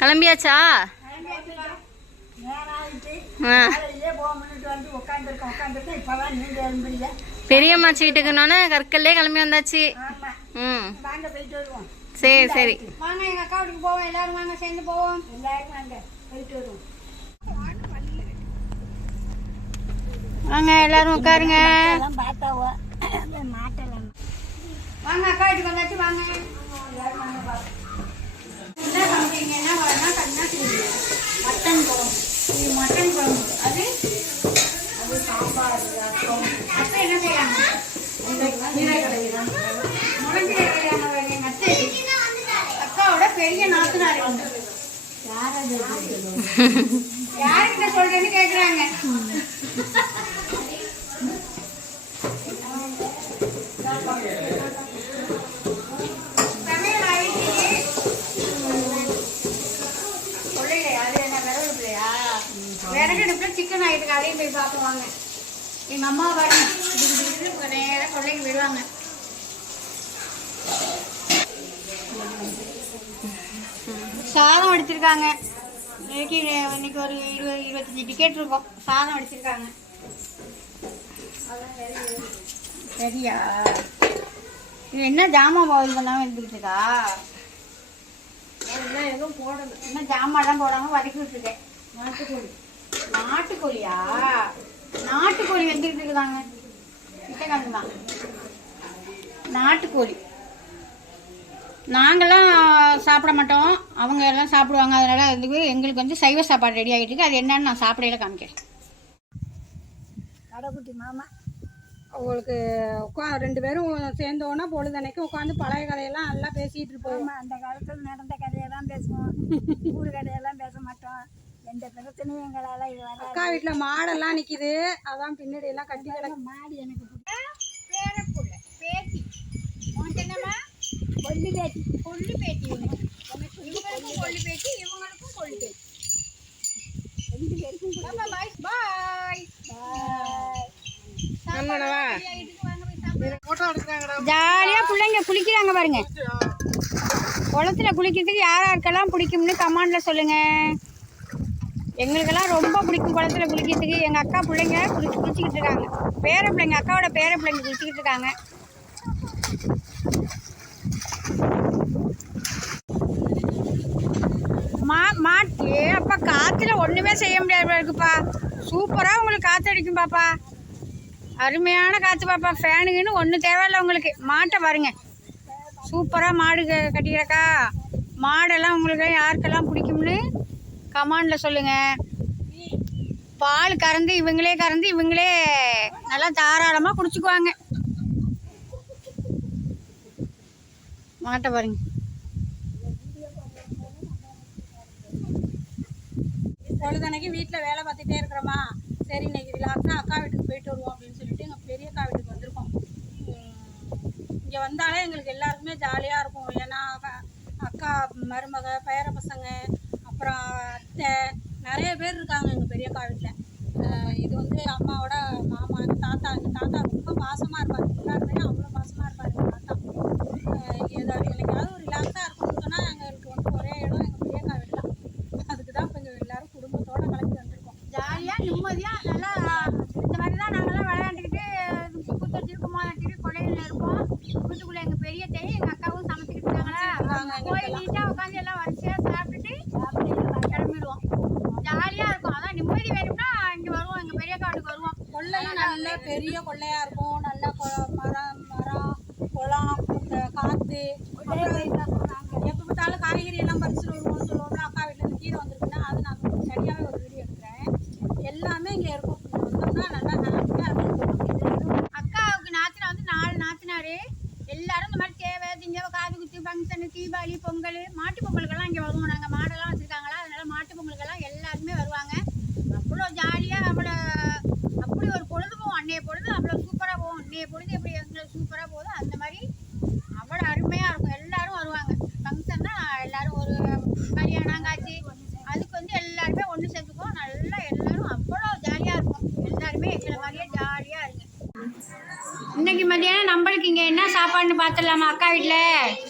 கிளம்பியாச்சா? பெரியம்மாச்சி வீட்டுக்குன்னு கற்கல்லே கிளம்பி வந்தாச்சு. ம், சரி சரி. வாங்க எங்க அக்கா வீட்டுக்கு போவோம். எல்லாரும் வாங்க, சேர்ந்து போவோம். எல்லாரும் வாங்க, போயிட்டு வருவோம். வாங்க எல்லாரும் உட்காருங்க. வாங்க அக்கா வீட்டுக்கு வந்தாச்சு. வாங்க என்ன சமைக்கிறீங்க? என்ன வரனா மட்டன் குழம்பு. இது மட்டன் குழம்பு. அது சாம்பார், ரசம். அத்தை என்ன செய்யறாங்க? முளைக்கீரை கடையாங்க. எங்க அத்தை அக்காவோட பெரிய நாத்தனார். யாருக்கிட்ட சொல்றேன்னு கேக்குறாங்க. விறகடுப்புல சிக்கன் ஆயிட்டு அதையும் போய் பார்ப்போம். எங்க அம்மா பாருங்க நேரம் கொள்ளைக்கு விடுவாங்க. சாதம் அடிச்சிருக்காங்க. இன்னைக்கு ஒரு 20-25 டிக்கெட் இருக்கும். சாதம் அடிச்சிருக்காங்க. சரியா? இது என்ன ஜாமான் இது பண்ணாம இருந்துக்கிட்டு இருக்கா? எதுவும் போடணும். இன்னும் ஜாமான் போடாம வதக்கி விட்டுருக்கேன். நாட்டுக்கோழி. நாட்டுக்கோழியா? நாட்டுக்கோழி வந்துக்கிட்டு இருக்குதாங்க. கிட்டக்காந்துமா நாட்டுக்கோழி. நாங்கள்லாம் சாப்பிட மாட்டோம், அவங்க எல்லாம் சாப்பிடுவாங்க. அதனால வந்து எங்களுக்கு வந்து சைவ சாப்பாடு ரெடி ஆகிட்டு இருக்கு. அது என்னன்னு நான் சாப்பிடையில காமிக்கிறேன். கடைக்குட்டி மாமா அவங்களுக்கு 2 பேரும் சேர்ந்தோன்னா பொழுதன்னைக்கு உட்காந்து பழைய கதையெல்லாம் நல்லா பேசிகிட்டு இருப்போம். அந்த காலத்தில் நடந்த கதையெல்லாம் பேசுவோம். ஊர் கதையெல்லாம் பேச மாட்டோம். எந்த பிரச்சனையும் எங்களால் இது வர. அக்கா வீட்டில் மாடெல்லாம் நிற்கிது. அதான் பின்னாடி எல்லாம் கட்டி கிடக்கு. மாடு எனக்கு பேரப்புள்ள பேத்தி. உனக்கு என்னம்மா? கொல்லு பேட்டி. கொல்லு பேட்டி. இவங்களுக்கும் கொல்லு பேட்டி, இவங்களுக்கும் கொல்லு பேட்டி. 2 பேருக்கும் பாய் பாய் ஜாலியா பிள்ளைங்க குளிக்கிறாங்க பாருங்க. குளத்துல குளிக்கிறதுக்கு யாருக்கெல்லாம் பிடிக்கும்னு கமெண்ட்ல சொல்லுங்க. எங்களுக்கெல்லாம் ரொம்ப பிடிக்கும் குளத்துல குளிக்கிறதுக்கு. எங்க அக்கா பிள்ளைங்க குளிச்சுக்கிட்டு இருக்காங்க. பேர பிள்ளைங்க, அக்காவோட பேர பிள்ளைங்க குளிச்சுக்கிட்டு இருக்காங்க. அப்பா காத்துல ஒண்ணுமே செய்ய முடியாது இருக்குப்பா. சூப்பரா உங்களுக்கு காத்து அடிக்கும் பாப்பா. அருமையான காற்று பாப்பா. ஃபேனுக்குன்னு ஒன்றும் தேவையில்லை உங்களுக்கு. மாட்டை பாருங்க, சூப்பராக மாடு கட்டிக்கிறக்கா. மாடெல்லாம் உங்களுக்கு யாருக்கெல்லாம் பிடிக்கும்னு கமாண்டில் சொல்லுங்கள். பால் கறந்து இவங்களே நல்லா தாராளமாக குடிச்சுக்குவாங்க. மாட்டை பாருங்க. பொழுதனைக்கு வீட்டில் வேலை பார்த்துட்டே இருக்கிறோமா, சரி இன்னைக்கு ரிலாக்ஸாக அக்கா வீட்டுக்கு போயிட்டு வருவோம் அப்படின்னு சொல்லிட்டு எங்கள் பெரிய அக்கா வீட்டுக்கு வந்திருக்கோம். இங்கே வந்தாலே எங்களுக்கு எல்லாருக்குமே ஜாலியாக இருக்கும். ஏன்னா அக்கா மருமக பேர பசங்க அப்புறம் அத்தை நிறைய பேர் இருக்காங்க எங்கள் பெரிய அக்கா வீட்டில். இது வந்து அம்மாவோட மாமா, எங்கள் தாத்தா ரொம்ப பாசமாக இருப்பார். எல்லாருமே அவ்வளோ பாசமாக இருப்பார் எங்கள் தாத்தா. ஏதாவது எனக்காவது ஒரு ரிலாக்ஸாக இருக்கும்னு சொன்னால் எங்களுக்கு வந்து ஒரே இடம் எங்கள் பெரிய அக்கா வீட்டில். அதுக்கு தான் இப்போ எல்லோரும் குடும்பத்தோடு கலந்து வந்திருக்கோம். ஜாலியாக நிம்மதியாக நல்லா இந்த மாதிரி தான் நாங்கள்லாம் விளையாண்டுக்கிட்டு குத்தடிச்சிருக்கோம், மாட்டிட்டு கொலையில் இருப்போம். வீட்டுக்குள்ளே எங்கள் பெரிய தேய் எங்கள் அக்காவும் சமைச்சிக்கிட்டு இருக்காங்களா, போய் நீட்டாக உட்காந்து எல்லாம் வரிசையாக சாப்பிட்டுட்டு கிளம்பிடுவோம். ஜாலியாக இருக்கும். அதான் நிம்மதி வேணும்னா இங்கே வருவோம், எங்கள் பெரிய காட்டுக்கு வருவோம். கொள்ளையும் நல்ல பெரிய கொள்ளையாக இருக்கும். நல்லா மரம் குளம், காற்று. எப்போ பார்த்தாலும் காய்கறி எல்லாம் பறிச்சுட்டு வருவோம்னு சொல்லுவோம்னா, அக்கா வீட்டில் கீரை வந்துருக்குன்னா அது நான் சரியாகவே ஒரு வீடியோ எடுக்கிறேன். எல்லாமே இங்கே இருக்கும். வந்தோம்னா நல்லா ஹாப்பியாக இருக்கும். அக்காவுக்கு நாத்தினா வந்து 4 நாத்தினார். எல்லாரும் இந்த மாதிரி தேவை திங்க காது குத்து ஃபங்க்ஷனு, தீபாவளி, பொங்கல், மாட்டு பொங்கலுக்கெல்லாம் இங்கே வருவோம். நாங்கள் மாடெல்லாம் வச்சுருக்காங்களா, அதனால மாட்டு பொங்கலுக்கெல்லாம் எல்லாருமே வருவாங்க. அவ்வளோ ஜாலியாக அப்படி ஒரு பொழுது போவோம். அன்றைய பொழுது அவ்வளோ சூப்பராக போவோம். இன்றைய பொழுது எப்படி எங்களுக்கு சூப்பராக போகுதோ அந்த மாதிரி அவ்வளோ அருமையாக இருக்கும். எல்லாரும் வருவாங்க. ஃபங்க்ஷன்னா எல்லோரும் ஒரு கல்யாணங்காட்சி அதுக்கு வந்து எல்லாருமே ஒன்று சேர்த்துக்குவோம். நல்லா எல்லோரும் அவ்வளோ ஜாலியாக இருக்கும். எல்லாருமே எங்களை மாதிரியே ஜாலியாக இருங்க. இன்னைக்கு மதியானம் நம்மளுக்கு இங்கே என்ன சாப்பாடுன்னு பார்த்துடலாமா அக்கா வீட்டில்?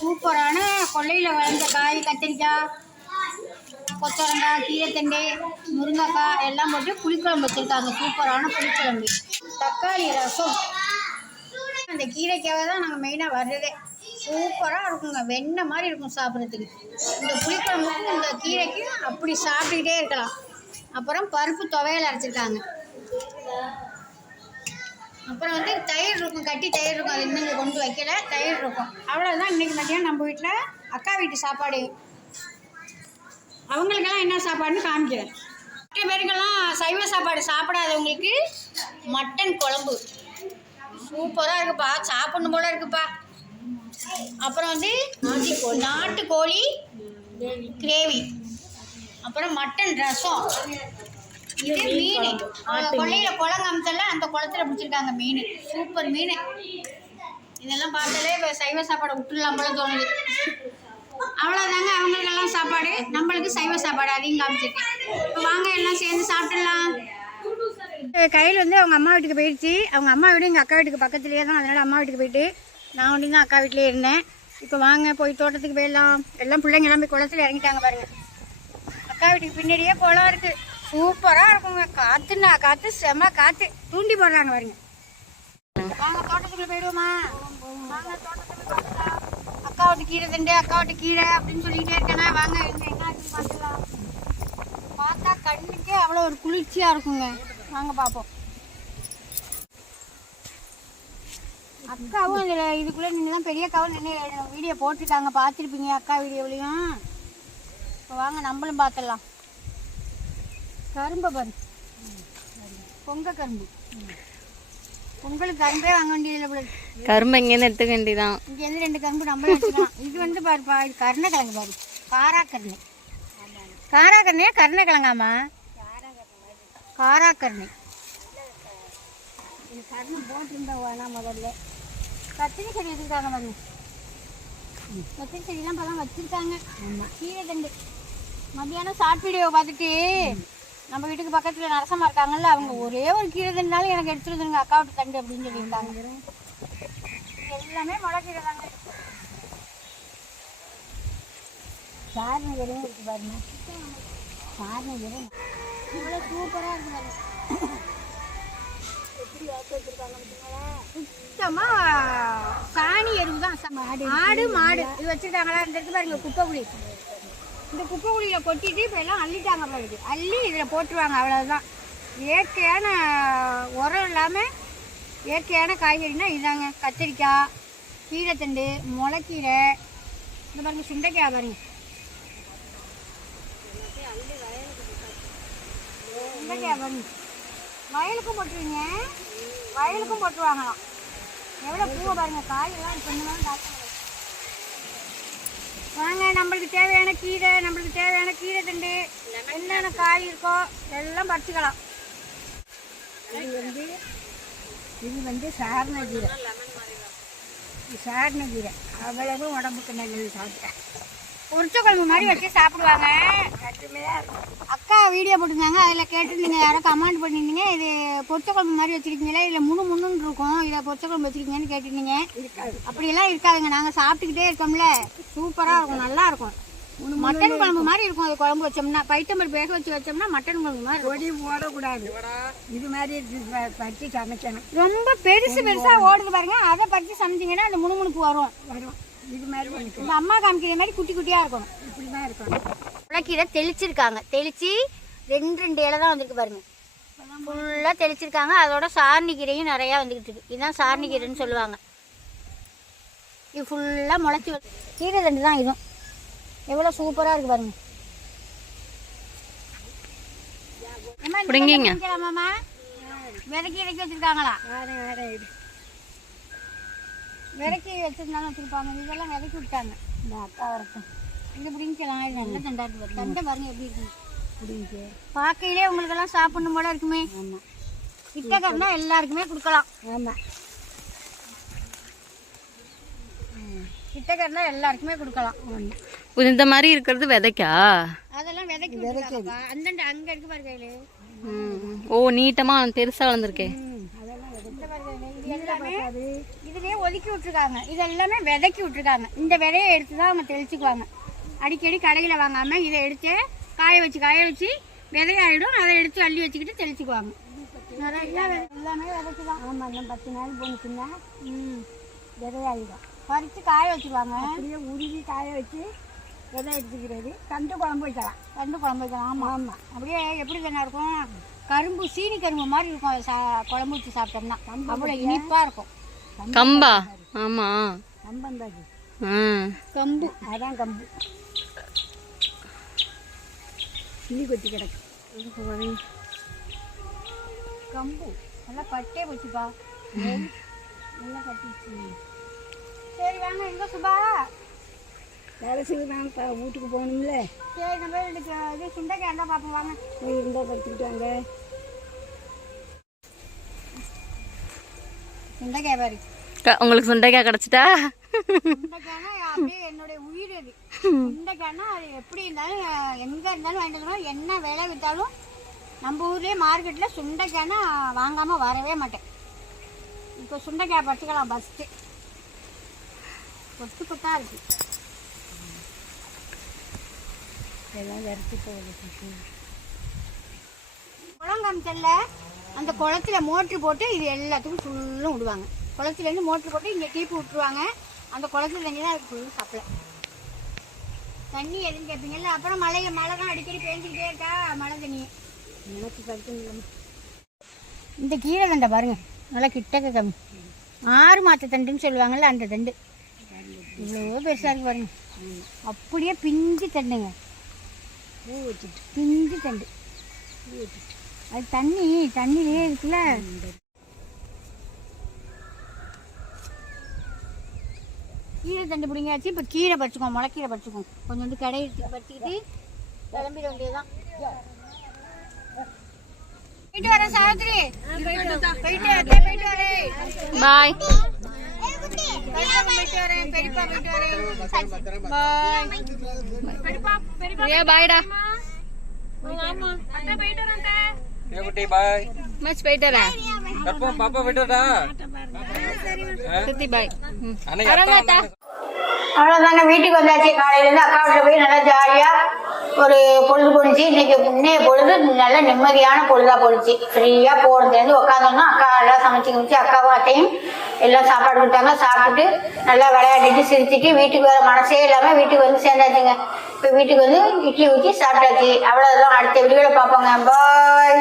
சூப்பரான கொல்லையில் விளைஞ்ச காய், கத்திரிக்காய், கொத்தவரங்காய், கீரைத்தண்டு, முருங்கைக்காய் எல்லாம் போட்டு புளிக்குழம்பு வச்சுருக்காங்க. சூப்பரான புளிக்குழம்பு, தக்காளி ரசம். அந்த கீரைக்காக தான் நாங்கள் மெயினாக வர்றதே. சூப்பராக இருக்குங்க, வெண்ணெய் மாதிரி இருக்கும் சாப்பிட்றதுக்கு. இந்த புளிக்குழம்புக்கும் இந்த கீரைக்கும் அப்படி சாப்பிட்டுக்கிட்டே இருக்கலாம். அப்புறம் பருப்பு துவையல் அரைச்சிருக்காங்க. அப்புறம் வந்து தயிர் இருக்கும், கட்டி தயிர் இருக்கும். அது இன்னும் இங்கே கொண்டு வைக்கல, தயிர் இருக்கும். அவ்வளோதான் இன்றைக்கி மதியம் நம்ம வீட்டில் அக்கா வீட்டு சாப்பாடு. அவங்களுக்கெல்லாம் என்ன சாப்பாடுன்னு காமிக்கிறேன். மற்ற பேருக்கெல்லாம் சைவ சாப்பாடு சாப்பிடாதவங்களுக்கு மட்டன் குழம்பு சூப்பராக இருக்குப்பா, சாப்பிடணும் போல இருக்குப்பா. அப்புறம் வந்து நாட்டுக்கோழி கிரேவி, அப்புறம் மட்டன் ரசம், இது மீன். கொள்ளையில் குளம் காமிச்சல, அந்த குளத்துல பிடிச்சிருக்காங்க மீன், சூப்பர் மீன். இதெல்லாம் பார்த்தாலே இப்போ சைவ சாப்பாடை விட்டுடலாம் போல தோணுது. அவ்வளோதாங்க, அவங்களுக்கெல்லாம் சாப்பாடு, நம்மளுக்கு சைவ சாப்பாடு அதையும் காமிச்சிருக்கேன். இப்போ வாங்க எல்லாம் சேர்ந்து சாப்பிட்டுடலாம். கையில் வந்து அவங்க அம்மா வீட்டுக்கு போயிடுச்சு. அவங்க அம்மா வீடு எங்கள் அக்கா வீட்டுக்கு பக்கத்துலேயே தான், அதனால் அம்மா வீட்டுக்கு போயிட்டு நான் ஒன்று தான் அக்கா வீட்டிலே இருந்தேன். இப்போ வாங்க போய் தோட்டத்துக்கு போயிடலாம். எல்லாம் பிள்ளைங்க எல்லாம் போய் குளத்துல இறங்கிட்டாங்க பாருங்கள். அக்கா வீட்டுக்கு பின்னாடியே குளம் இருக்குது, சூப்பராக இருக்குங்க. காற்றுன்னா காற்று, செம காற்று, தூண்டி போடுறாங்க பாருங்க. வாங்க தோட்டத்துக்குள்ள போயிடுவோமா? வாங்க தோட்டத்துக்கு பார்த்துக்கலாம். அக்காவோட கீரை தண்டு, அக்காவோட கீரை அப்படின்னு சொல்லிகிட்டே இருக்கேன்னா வாங்க என்ன இருக்குன்னு பார்த்துக்கலாம். பார்த்தா கண்ணுக்கே அவ்வளோ ஒரு குளிர்ச்சியாக இருக்குங்க. வாங்க பார்ப்போம். அக்காவும் இதில் இதுக்குள்ளே நின்று தான், பெரிய அக்காவும் நின்று வீடியோ போட்டிருக்காங்க, பார்த்துருப்பீங்க அக்கா வீடியோவிலையும். இப்போ வாங்க நம்மளும் பார்த்துடலாம். கரும்பை பாரு, பொங்க கரும்பு. பொங்கலுக்கு கரும்பே வாங்க வேண்டியதில்லை போல. கரும்பு இங்கேருந்து எடுத்துக்க வேண்டியதான். இங்கேருந்து 2 கரும்பு நம்மளும் எடுத்துக்கலாம். இது வந்து பாருப்பா, இது கருணைக்கிழங்கு பாரு, காராக்கருணை. காராக்கருணையா கருணைக்கிழங்காமா? காராக்கருணை. இது கருணை போட்டிருந்தா வேணாம். முதல்ல கத்திரி செடி வச்சுருக்காங்க பாருங்க. கத்திரி செடியெல்லாம் இப்போதான் வச்சுருக்காங்க. கீரை தண்டு மத்தியானம் ஷார்ட் வீடியோ பார்த்துட்டு நம்ம வீட்டுக்கு பக்கத்தில் நரசம்மா இருக்காங்கல்ல, அவங்க ஒரே ஒரு கீரை தண்டாலும் எனக்கு எடுத்துட்டு வந்துருங்க அக்கா வீட்டு தண்டு அப்படின்னு சொல்லியிருக்காங்க. எல்லாமே முளைக்கீரை தாங்க. சாரணகீரையும் இருக்கு பாருங்க. சாரணகீரை இவ்வளோ சூப்பராக இருக்கு பாருங்க. எப்படி வேக்க வச்சுருக்காங்க சுத்தமாக சாணி எருவு தான். ஆடு மாடு இது வச்சுருக்காங்களா? இந்த இருக்கு பாருங்க குப்பை குழி. இந்த குப்பை குழியில் கொட்டிட்டு இப்போ எல்லாம் அள்ளிட்டாங்க பாருங்க. அள்ளி இதில் போட்டுருவாங்க, அவ்வளோதான். இயற்கையான உரம் இல்லாமல் இயற்கையான காய்கறினா இதாங்க. கத்திரிக்காய், கீரைத்தண்டு, முளைக்கீரை, இந்த பாருங்க சுண்டைக்காய் பாருங்க. சுண்டைக்காய் பாருங்க, வயலுக்கும் போட்டுருவீங்க, வயலுக்கும் போட்டுருவாங்களாம். எவ்வளோ பூவை பாருங்க, காயெல்லாம் கொஞ்சமாக காய்ச்சல். வாங்க நம்மளுக்கு தேவையான கீரை, நம்மளுக்கு தேவையான கீரை தண்டு, என்னென்ன காய் இருக்கோ எல்லாம் பறிச்சுக்கலாம். இது வந்து சாரணகீரை. சாரணகீரை அவ்வளவு உடம்புக்கு நல்லது. சாப்பிட்டேன் பொரிச்ச குழம்பு மாதிரி வச்சு சாப்பிடுவாங்க. அக்கா வீடியோ போட்டிருந்தாங்க, அதில் கேட்டுருந்தீங்க, யாரோ கமெண்ட் பண்ணியிருந்தீங்க, இது பொரிச்ச குழம்பு மாதிரி வச்சுருக்கீங்களா, இல்லை முன்னு இருக்கும், இதை பொரிச்ச குழம்பு வச்சுருக்கீங்கன்னு கேட்டுருந்தீங்க. அப்படியெல்லாம் இருக்காதுங்க, நாங்கள் சாப்பிட்டுக்கிட்டே இருக்கோம்ல, சூப்பராக இருக்கும், நல்லா இருக்கும். மட்டன் குழம்பு மாதிரி இருக்கும். அது குழம்பு வச்சோம்னா, பைத்தம்பருப்பு வேக வச்சு வச்சோம்னா மட்டன் குழம்பு மாதிரி. கொடி போடக்கூடாது, இது மாதிரி பறித்து சமைக்கணும். ரொம்ப பெருசு பெருசாக ஓடுது பாருங்க, அதை பறித்து சமைச்சிங்கன்னா அந்த முணுமுணுப்பு வரும். இது மாதிரி இந்த அம்மா காமிக்கிற மாதிரி குட்டி குட்டியாக இருக்கணும். இப்படி தான் இருக்கணும். முளைக்கீரை தெளிச்சிருக்காங்க, தெளித்து 2 இலை தான் வந்துருக்கு பாருங்க. ஃபுல்லாக தெளிச்சிருக்காங்க. அதோட சாரணிக்கீரையும் நிறையா வந்துக்கிட்டு இருக்கு. இதுதான் சாரணிக்கீரைன்னு சொல்லுவாங்க. இது ஃபுல்லாக முளைச்சி கீரை தண்டு தான் இதுவும். எவ்வளோ சூப்பராக இருக்குது பாருங்க. பிடிங்கலாமாம்மா? விதைக்கி இறக்கி வச்சுருக்காங்களா? விதைக்கி வச்சுருந்தாலும் வச்சுருப்பாங்க. இதெல்லாம் விதைக்கி விட்டாங்க. இந்த அக்கா வரட்டும், இங்கே பிடிங்கலாம். இது நல்ல தண்டா இருக்குது. தண்டை பாருங்க எப்படி இருக்குங்க. பிடிங்க பார்க்கையிலே உங்களுக்கெல்லாம் சாப்பிடணும் போல இருக்குமே. ஆமாம், கிட்டக்கன்னா எல்லாருக்குமே கொடுக்கலாம். ஆமாம், கிட்டக்கன்னா எல்லாருக்குமே கொடுக்கலாம். இந்த மாதிரி இருக்கிறது விதைக்கா? அதெல்லாம் விதைக்கு விதைக்கா. அந்தண்ட அங்கே இருக்கு பாரு கையில். ஓ, நீட்டமா பெருசா வளர்ந்துருக்கே. அதெல்லாம் இது எல்லாமே இது தோட்டத்திலேயே ஒதுக்கி விட்ருக்காங்க. இது எல்லாமே விதைக்கி விட்ருக்காங்க. இந்த விதையை எடுத்து தான் அவங்க தெளிச்சுக்குவாங்க. அடிக்கடி கடையில் வாங்காமல் இதை எடுத்து காய வச்சு விதையாயிடும். அதை எடுத்து அள்ளி வச்சுக்கிட்டு தெளிச்சுக்குவாங்க. நிறையா எல்லாமே விதைக்கு தான். ஆமாம், இன்னும் 10 நாள் போணுச்சுன்னா விதையாயிடும். பறித்து காய வச்சுக்குவாங்க. அப்படியே உருவி காய வச்சு விதை எடுத்துக்கிறது. கண்டு குழம்பு வைக்கலாம். ஆமாம் ஆமாம். அப்படியே எப்படி தானே இருக்கும், கரும்பு சீனி கரும்பு மாதிரி இருக்கும். குழம்பு வச்சு சாப்பிட்டோம்னா அவ்வளோ இனிப்பாக இருக்கும். கம்பா? ஆமா, கம்பந்தாது. கம்பு. அதான் கம்பு. கிளி கொத்தி கிடக்கு கம்பு. நல்லா பட்டே போச்சுப்பா. நல்லா பட்டுச்சு. சரி வாங்க. எங்க சுபா வேலை செய்வாங்கப்பா, வீட்டுக்கு போகணும்ல. சரி, நம்ம இது சுண்டைக்காய் இருந்தால் பார்ப்போம். வாங்க போய் இருந்தால் படுத்துக்கிட்டாங்க. சுண்டைக்காய் பாரு. உங்களுக்கு சுண்டைக்காய் கிடச்சிட்டா? சுண்டைக்காய்னா அப்படியே என்னுடைய உயிர். அது சுண்டைக்காய்னா அது எப்படி இருந்தாலும் எங்கே இருந்தாலும் வாங்கிட்டு வந்துடும். என்ன விலை விற்றாலும் நம்ம ஊர்லேயே மார்க்கெட்டில் சுண்டைக்காய்னா வாங்காமல் வரவே மாட்டேன். இப்போ சுண்டைக்காய் பறிச்சுக்கலாம். கொத்தாக இருக்குது. எல்லாம் விரட்டி போகுது. குளம் காமிச்சல்ல, அந்த குளத்துல மோட்ரு போட்டு இது எல்லாத்துக்கும் ஃபுல்லும் விடுவாங்க. குளத்துலேருந்து மோட்ரு போட்டு இங்கே டீப்பு விட்டுருவாங்க. அந்த குளத்துல தண்ணி தான் அதுக்கு ஃபுல்லும் சப்ளை. தண்ணி எதுன்னு கேட்பீங்கல்ல. அப்புறம் மழை தான் அடிக்கடி பேஞ்சிக்கிட்டே இருக்கா. மழை தண்ணி எனக்கு படுத்து. இந்த கீரை தண்டை பாருங்க, நல்லா கிட்டக்க கம்மி. 6 மாத தண்டுன்னு சொல்லுவாங்கல்ல, அந்த தண்டு இவ்வளோ பெருசாக இருக்கு பாருங்க. அப்படியே பிஞ்சு தண்டுங்க. பூ வச்சுட்டு பிஞ்சு தண்டு. அது தண்ணியிலே இருக்குல்ல. கீரை தண்டு பிடிங்காச்சு. இப்போ கீரை பறிச்சுக்கோம், முளைக்கீரை பறிச்சுக்கோம். கொஞ்சோண்டு கடை எடுத்து பறிச்சுக்கிட்டு கிளம்பிட வேண்டியதுதான். போயிட்டு வரேன் சாவித்ரி. போயிட்டு வரேன். பாய். பாய்டா. அவ்வளோதாங்க, வீட்டுக்கு வந்தாச்சு. காலையிலேருந்து அக்கா வீட்டில் போய் நல்லா ஜாலியாக ஒரு பொழுது போணுச்சு. இன்னைக்கு முன்னைய பொழுது நல்லா நிம்மதியான பொழுதாக போணுச்சு. ஃப்ரீயாக போகிறதுலேருந்து உட்காந்தோம்னா அக்கா எல்லாம் சமைச்சு குமிச்சு அக்காவும் அத்தையும் எல்லாம் சாப்பாடு கொடுத்தாங்க. சாப்பிட்டுட்டு நல்லா விளையாடிட்டு சிரிச்சுட்டு வீட்டுக்கு வர மனசே இல்லாமல் வீட்டுக்கு வந்து சேர்ந்தாச்சுங்க. இப்போ வீட்டுக்கு வந்து இட்லி ஊற்றி சாப்பிட்டாச்சு. அவ்வளோதான். அடுத்த வீடியோவில் பார்ப்போங்க. பாய்.